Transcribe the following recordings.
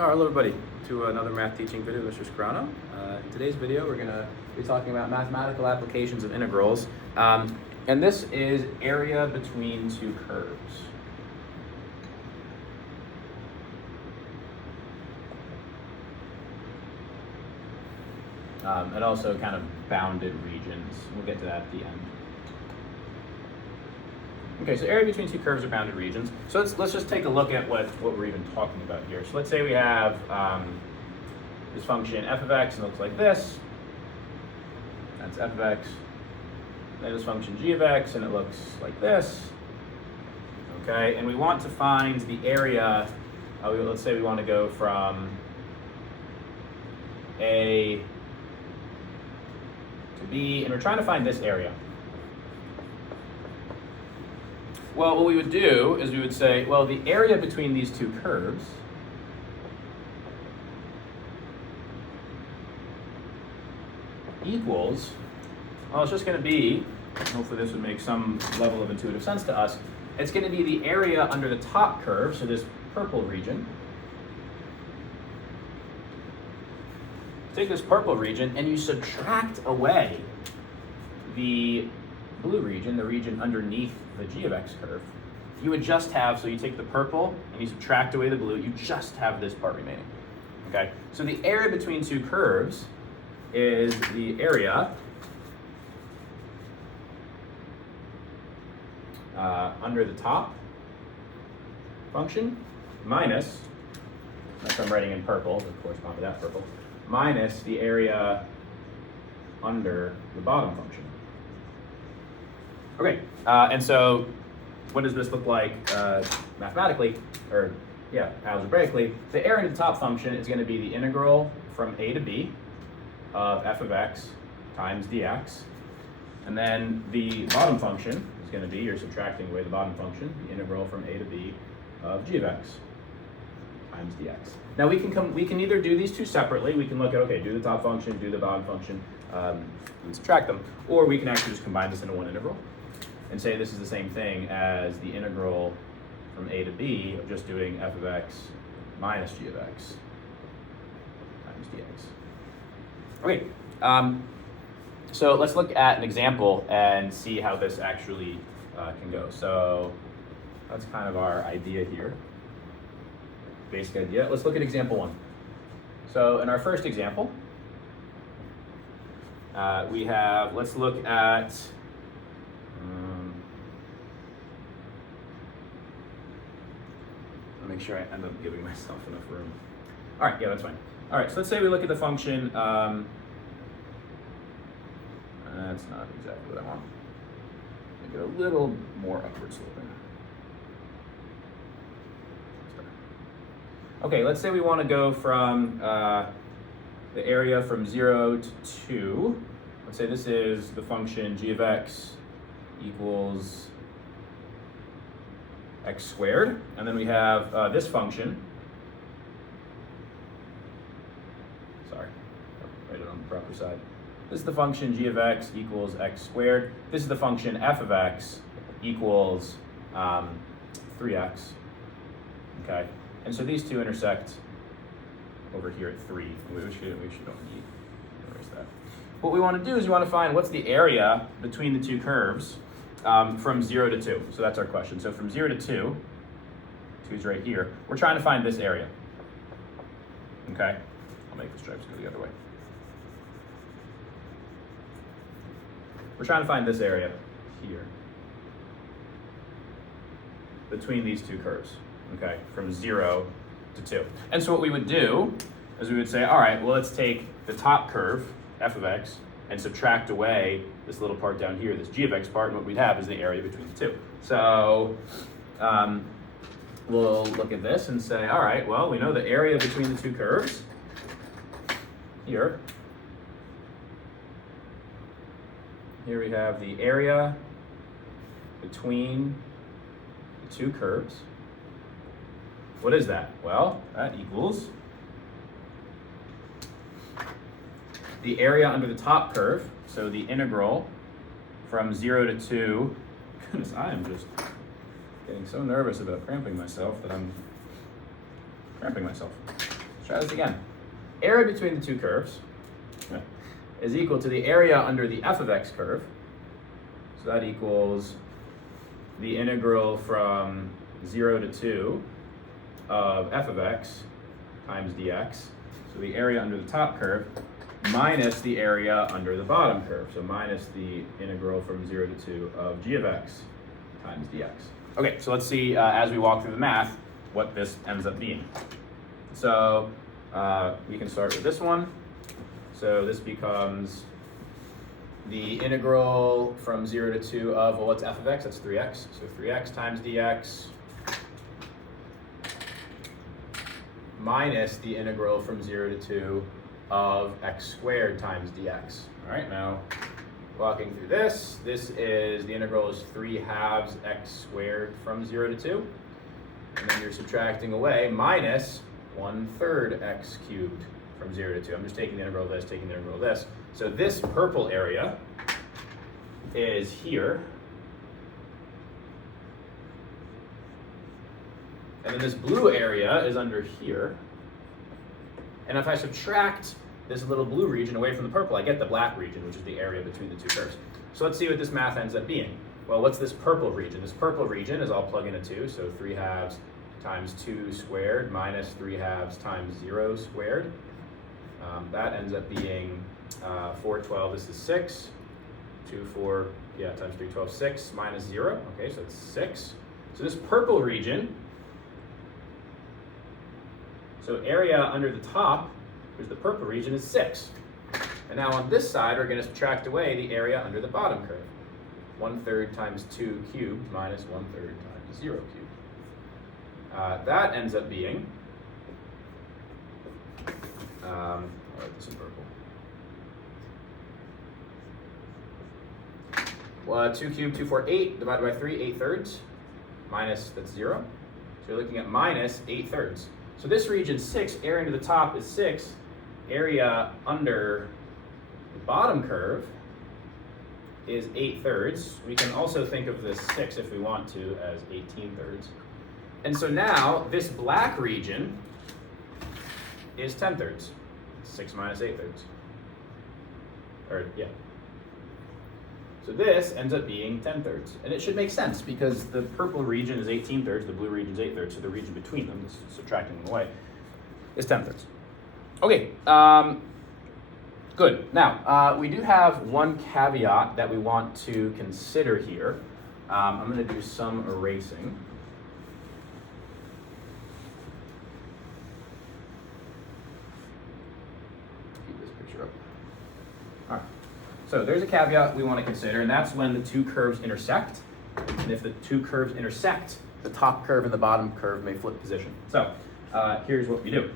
Hello everybody to another math teaching video with Mr. Scarano. In today's video we're going to be talking about mathematical applications of integrals, and this is area between two curves. And also kind of bounded regions. We'll get to that at the end. Okay, so area between two curves or bounded regions. So let's just take a look at what we're even talking about here. So let's say we have this function f of x, and it looks like this. That's f of x. Then this function g of x, and it looks like this. Okay, and we want to find the area. Let's say we want to go from A to B, and we're trying to find this area. Well, what we would do is we would say, well, the area between these two curves equals, well, it's just going to be, hopefully this would make some level of intuitive sense to us, it's going to be the area under the top curve, so this purple region. Take this purple region and you subtract away the blue region, the region underneath the g of x curve. You would just have, so you take the purple and you subtract away the blue, you just have this part remaining. Okay, so the area between two curves is the area under the top function minus, that's what I'm writing in purple, to correspond to that purple, minus the area under the bottom function. Okay, and so what does this look like mathematically, or algebraically? The area of the top function is going to be the integral from a to b of f of x times dx. And then the bottom function is going to be, you're subtracting away the bottom function, the integral from a to b of g of x times dx. Now we can either do these two separately. We can look at, okay, do the top function, do the bottom function, and subtract them. Or we can actually just combine this into one integral and say this is the same thing as the integral from a to b of just doing f of x minus g of x times dx. Okay, so let's look at an example and see how this actually can go. So that's kind of our idea here, basic idea. Let's look at example one. So in our first example, we have, let's look at, make sure I end up giving myself enough room. All right, yeah, that's fine. All right, so let's say we look at the function, that's not exactly what I want. Make it a little more upward sloping. Okay, let's say we want to go from the area from 0 to 2. Let's say this is the function g of x equals x squared, and then we have this function. Sorry, write it on the proper side. This is the function g of x equals x squared. This is the function f of x equals 3x. Okay, and so these two intersect over here at 3. We don't need to erase that. What we want to do is we want to find what's the area between the two curves from 0 to 2. So that's our question. So from 0 to 2, 2 is right here. We're trying to find this area. Okay? I'll make the stripes go the other way. We're trying to find this area here between these two curves. Okay? From 0 to 2. And so what we would do is we would say, all right, well, let's take the top curve, f of x, and subtract away this little part down here, this g of x part, and what we'd have is the area between the two. So we'll look at this and say, all right, well, we know the area between the two curves here. Here we have the area between the two curves. What is that? Well, that equals the area under the top curve, so the integral from 0 to 2. Goodness, I am just getting so nervous about cramping myself that I'm cramping myself. Try this again. Area between the two curves is equal to the area under the f of x curve. So that equals the integral from 0 to 2 of f of x times dx. So the area under the top curve minus the area under the bottom curve. So minus the integral from 0 to 2 of g of x times dx. Okay, so let's see as we walk through the math what this ends up being. So we can start with this one. So this becomes the integral from 0 to 2 of, well, what's f of x? That's 3x. So 3x times dx minus the integral from 0 to 2 of x squared times dx. All right, now walking through this is the integral is 3/2 x squared from 0 to 2. And then you're subtracting away minus 1/3 x cubed from 0 to 2. I'm just taking the integral of this, taking the integral of this. So this purple area is here. And then this blue area is under here. And if I subtract this little blue region away from the purple, I get the black region, which is the area between the two curves. So let's see what this math ends up being. Well, what's this purple region? This purple region is, I'll plug in a 2, so 3/2 times 2 squared minus 3/2 times 0 squared. That ends up being 4/12, this is 6. 2, 4, yeah, times 3, 12, 6 minus 0. Okay, so it's 6. So this purple region, so area under the top, which is the purple region, is 6. And now on this side, we're going to subtract away the area under the bottom curve. 1/3 times 2 cubed minus 1/3 times 0 cubed. That ends up being, I'll write this in purple. 2 cubed, 2, 4, 8 divided by 3, 8/3 minus, that's 0. So you're looking at minus 8/3. So this region 6, area under the top is 6, area under the bottom curve is 8/3. We can also think of this 6 if we want to as 18/3. And so now this black region is 10/3. 6 minus 8/3. Or yeah. So this ends up being 10/3. And it should make sense because the purple region is 18/3, the blue region is 8/3, so the region between them, subtracting them away, is 10/3. Okay, good. Now, we do have one caveat that we want to consider here. I'm going to do some erasing. Keep this picture up. All right. So there's a caveat we want to consider, and that's when the two curves intersect. And if the two curves intersect, the top curve and the bottom curve may flip position. So here's what we do.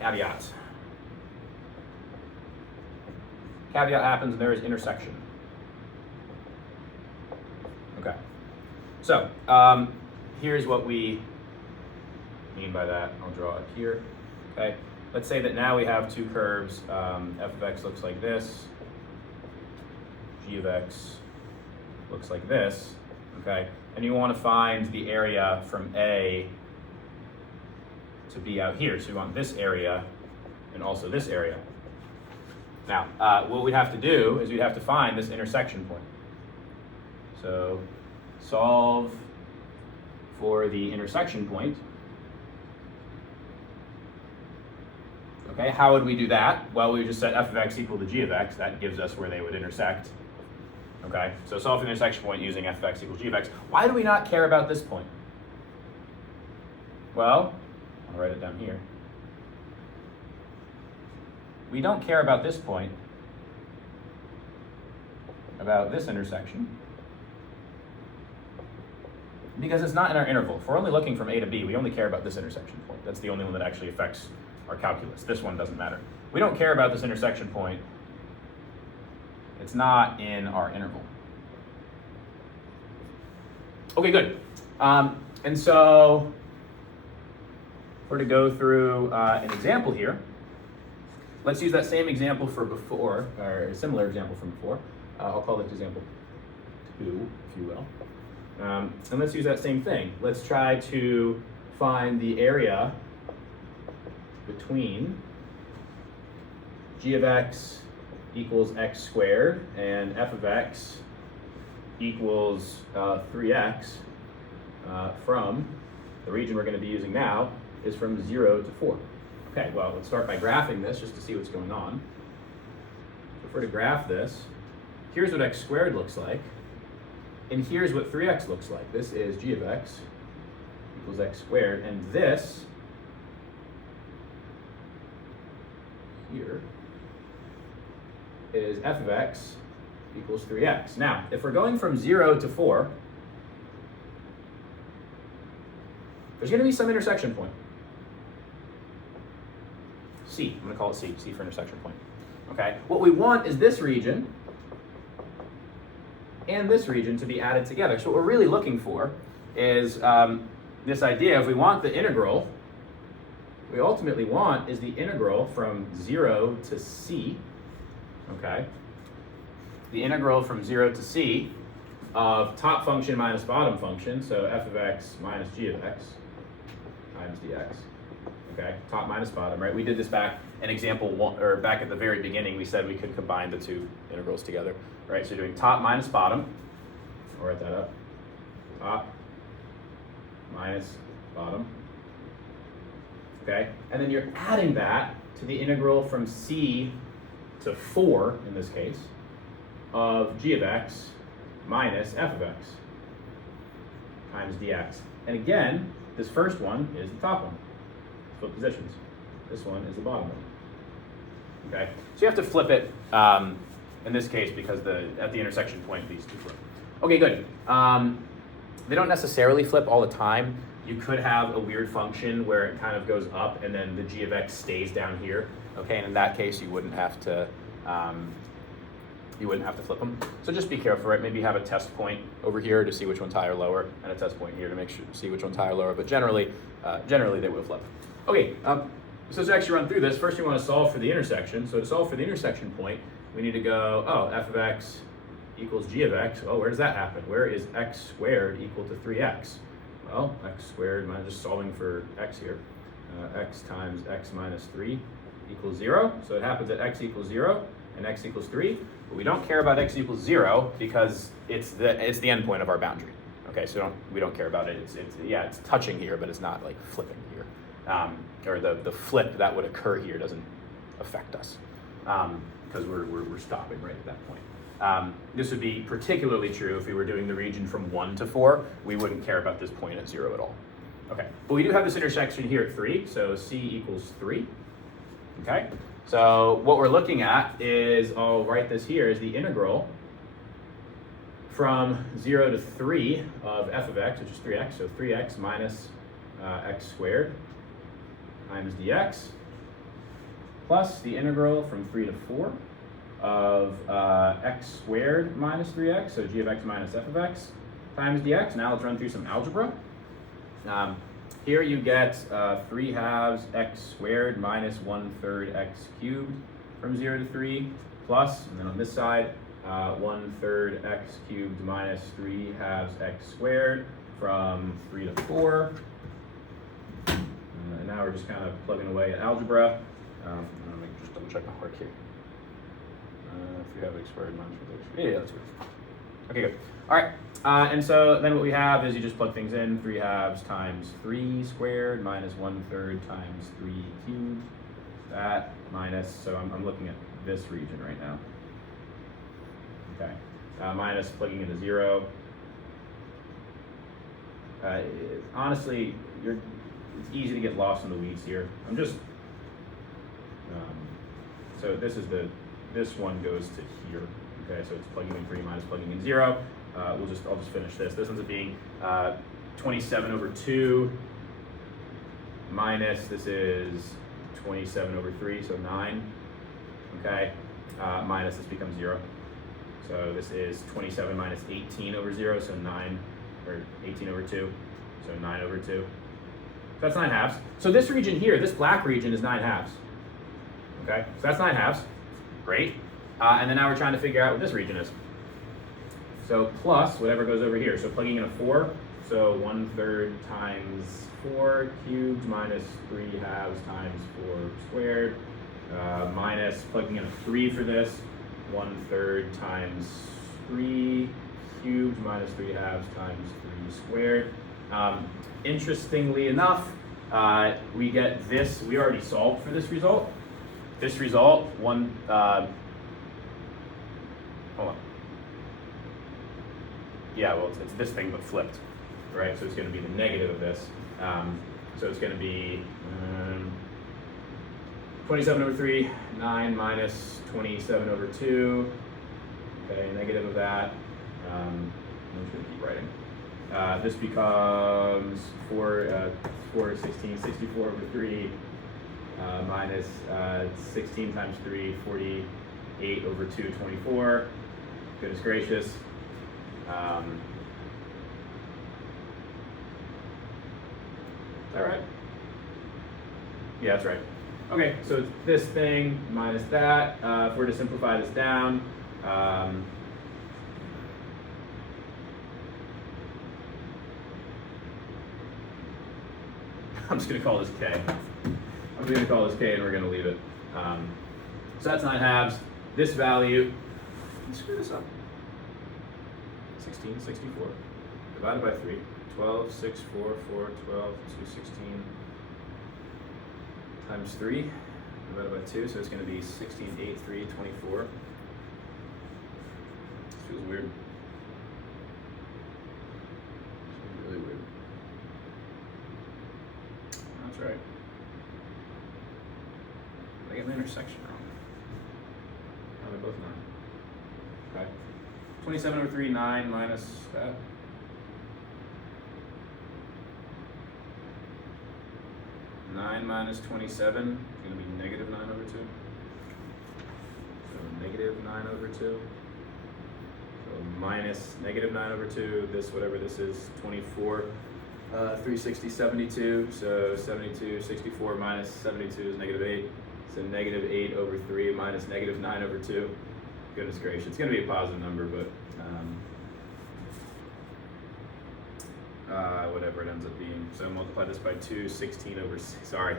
Caveat. Caveat happens when there is intersection. Okay. So here's what we mean by that. I'll draw it here. Okay. Let's say that now we have two curves. F of x looks like this. G of x looks like this. Okay. And you want to find the area from A to be out here. So you want this area and also this area. Now, what we'd have to do is we'd have to find this intersection point. So solve for the intersection point. Okay, how would we do that? Well, we would just set f of x equal to g of x. That gives us where they would intersect. Okay, so solve for the intersection point using f of x equals g of x. Why do we not care about this point? Well, I'll write it down here. We don't care about this point, about this intersection, because it's not in our interval. If we're only looking from A to B, we only care about this intersection point. That's the only one that actually affects our calculus. This one doesn't matter. We don't care about this intersection point. It's not in our interval. Okay, good. And so we're to go through an example here. Let's use that same example for before, or a similar example from before. I'll call this example 2, if you will. And let's use that same thing. Let's try to find the area between g of x equals x squared and f of x equals 3x from the region we're going to be using now is from 0 to 4. Okay, well, let's start by graphing this just to see what's going on. So if we're to graph this, here's what x squared looks like, and here's what 3x looks like. This is g of x equals x squared, and this here is f of x equals 3x. Now, if we're going from 0 to 4, there's going to be some intersection point. C, I'm going to call it C, C for intersection point. Okay, what we want is this region and this region to be added together. So what we're really looking for is this idea, if we want the integral, we ultimately want is the integral from 0 to C, okay? The integral from 0 to C of top function minus bottom function, so f of x minus g of x times dx, okay? Top minus bottom, right? We did this back in example one, or back at the very beginning, we said we could combine the two integrals together, right? So you're doing top minus bottom, I'll write that up, top minus bottom, okay? And then you're adding that to the integral from C to 4, in this case, of g of x minus f of x times dx. And again, this first one is the top one. Flip positions. This one is the bottom one. Okay? So you have to flip it in this case because at the intersection point, these two flip. Okay, good. They don't necessarily flip all the time. You could have a weird function where it kind of goes up and then the g of x stays down here. Okay, and in that case, you wouldn't have to flip them. So just be careful, right? Maybe have a test point over here to see which one's higher or lower, and a test point here to make sure see which one's higher or lower. But generally they will flip. Okay, so to actually run through this, first we want to solve for the intersection. So to solve for the intersection point, we need to go, f of x equals g of x. Oh, where does that happen? Where is x squared equal to 3x? Well, x squared, I'm just solving for x here. X times x minus 3 equals 0. So it happens at x equals 0 and x equals 3. But we don't care about x equals 0 because it's the endpoint of our boundary. Okay, so we don't care about it. It's touching here, but it's not like flipping here. Or the flip that would occur here doesn't affect us because we're stopping right at that point. This would be particularly true if we were doing the region from 1 to 4. We wouldn't care about this point at 0 at all. Okay, but we do have this intersection here at 3, so c equals 3. Okay, so what we're looking at is, I'll write this here, is the integral from 0 to 3 of f of x, which is 3x, so 3x minus x squared times dx, plus the integral from 3 to 4 of x squared minus 3x, so g of x minus f of x times dx. Now let's run through some algebra. Here you get 3 halves x squared minus 1/3 x cubed from 0 to 3, plus, and then on this side, 1/3 x cubed minus 3 halves x squared from 3 to 4. And now we're just kind of plugging away at algebra. Let me just double check my work here. 3 halves x squared minus 1/3 x cubed. Yeah, that's good. Okay, good. All right, and so then what we have is you just plug things in. 3 halves times 3 squared minus 1/3 times 3 cubed. That minus, so I'm looking at this region right now. Okay, minus plugging into 0. Honestly, it's easy to get lost in the weeds here. I'm just, so this one goes to here. Okay, so it's plugging in 3 minus plugging in 0. I'll just finish this. This ends up being 27 over 2 minus, this is 27 over 3, so 9. Okay, minus this becomes 0. So this is 27 minus 18 over 0, so 9, or 18 over 2, so 9 over 2. So that's 9 halves. So this region here, this black region is 9 halves. Okay, so that's 9 halves. Great. And then now we're trying to figure out what this region is. So plus whatever goes over here. So plugging in a 4, so 1/3 times 4 cubed minus 3/2 times 4 squared, minus plugging in a 3 for this, 1/3 times 3 cubed minus 3/2 times 3 squared. Interestingly enough, we get this, we already solved for this result. This result, hold on. Yeah, well, it's this thing but flipped, right? So it's going to be the negative of this. So it's going to be 27/3, 9 minus 27/2. Okay, negative of that. I'm just going to keep writing. This becomes 64/3 minus 16 times 3, 48/2, 24. Goodness gracious. Is that right? Yeah, that's right. Okay, so it's this thing minus that. If we're to simplify this down, I'm just going to call this K. I'm just going to call this K and we're going to leave it. So that's 9/2. This value, screw this up. 16/64 divided by 3. 12, 6, 4, 4, 12, 2, 16 times 3 divided by 2. So it's going to be 16, 8, 3, 24. This feels weird. It's really weird. That's right. I get the intersection wrong. Oh, they're both 9. Okay. 27/3, 9 minus that. 9 minus 27 is going to be negative 9/2. So negative 9/2. So minus negative 9/2. This, whatever this is, 24. 360, 72. So 72, 64 minus 72 is negative 8. So negative 8/3 minus negative 9/2. Goodness gracious, it's going to be a positive number, but whatever it ends up being. So multiply this by 2, 16/6,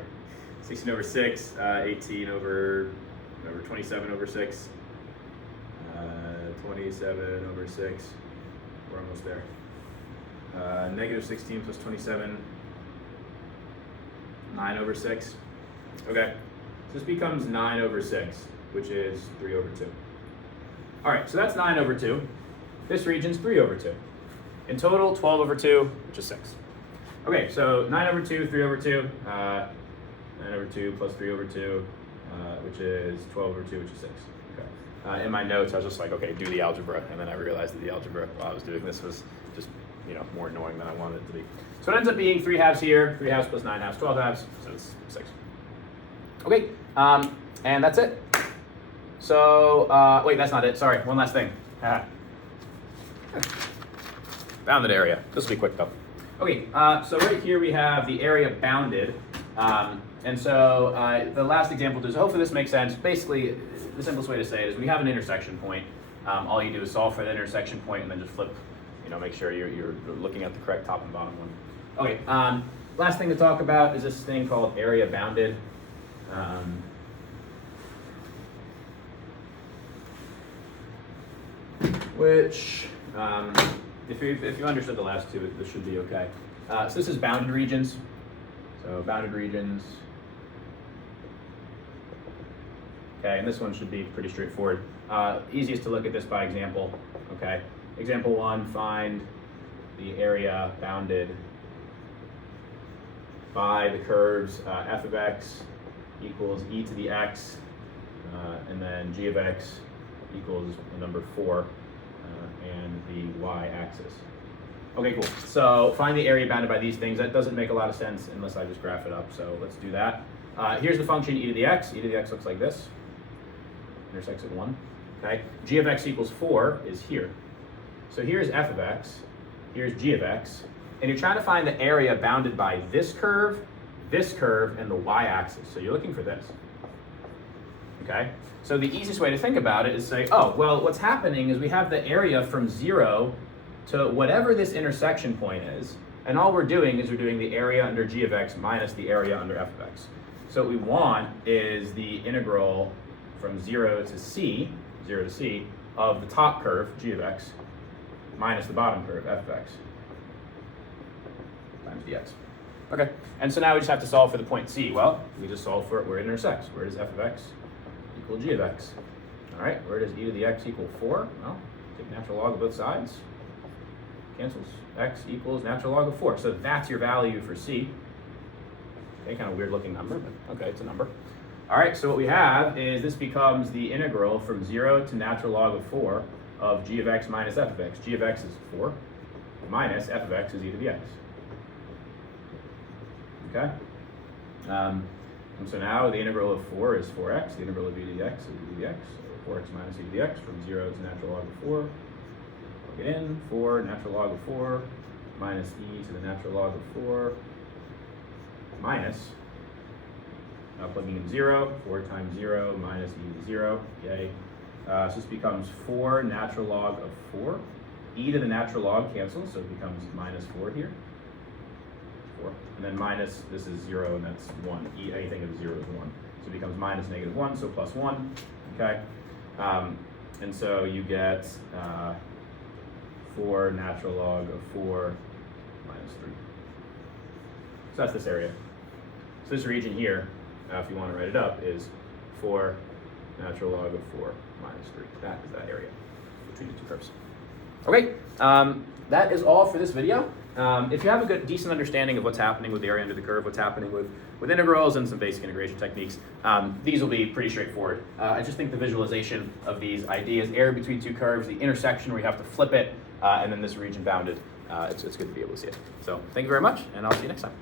27/6, 27/6, we're almost there. Negative 16 plus 27, 9/6. Okay, so this becomes 9/6, which is 3/2. All right, so that's 9/2. This region's 3/2. In total, 12/2, which is 6. Okay, so 9/2, 3/2, 9/2 plus 3/2, which is 12/2, which is 6. Okay. In my notes, I was just like, okay, do the algebra, and then I realized that the algebra while I was doing this was just, more annoying than I wanted it to be. So it ends up being 3/2 here, 3/2 plus 9/2, 12/2, so it's 6. Okay, and that's it. So, wait, that's not it. Sorry, one last thing. Bounded area. This will be quick though. Okay, so right here we have the area bounded. And so the last example, so hopefully this makes sense. Basically, the simplest way to say it is when you have an intersection point, all you do is solve for the intersection point and then just flip, make sure you're looking at the correct top and bottom one. Okay, last thing to talk about is this thing called area bounded. Which, if you understood the last two, this should be okay. So this is bounded regions. So bounded regions. Okay, and this one should be pretty straightforward. Easiest to look at this by example. Okay, example 1, find the area bounded by the curves f of x equals e to the x, and then g of x equals the number 4. And the y-axis. Okay, cool. So find the area bounded by these things. That doesn't make a lot of sense unless I just graph it up. So let's do that. Here's the function e to the x. E to the x looks like this. Intersects at 1. Okay. G of x equals 4 is here. So here's f of x. Here's g of x. And you're trying to find the area bounded by this curve, and the y-axis. So you're looking for this. Okay, so the easiest way to think about it is say, oh, well, what's happening is we have the area from 0 to whatever this intersection point is, and all we're doing is we're doing the area under g of x minus the area under f of x. So what we want is the integral from 0 to c of the top curve, g of x, minus the bottom curve, f of x, times dx. Okay, and so now we just have to solve for the point c. Well, we just solve for it where it intersects. Where does f of x equal g of x? All right, where does e to the x equal 4? Well, take natural log of both sides. Cancels. X equals natural log of 4. So that's your value for c. Okay, kind of weird looking number, but okay, it's a number. All right, so what we have is this becomes the integral from 0 to natural log of 4 of g of x minus f of x. G of x is 4 minus f of x is e to the x. Okay? And so now the integral of 4 is 4x. The integral of e to the x is e to the x. So 4x minus e to the x from 0 to natural log of 4. Plug it in. 4 natural log of 4 minus e to the natural log of 4 minus, now plugging in 0, 4 times 0 minus e to 0, yay. So this becomes 4 natural log of 4. E to the natural log cancels, so it becomes minus 4 here. 4. And then minus, this is 0 and that's 1. E, anything of 0 is 1. So it becomes minus negative 1, so plus 1. Okay? And so you get 4 natural log of 4 minus 3. So that's this area. So this region here, if you want to write it up, is 4 natural log of 4 minus 3. That is that area between the two curves. Okay, that is all for this video. If you have a good, decent understanding of what's happening with the area under the curve, what's happening with integrals and some basic integration techniques, these will be pretty straightforward. I just think the visualization of these ideas, area between two curves, the intersection where you have to flip it, and then this region bounded, it's good to be able to see it. So thank you very much, and I'll see you next time.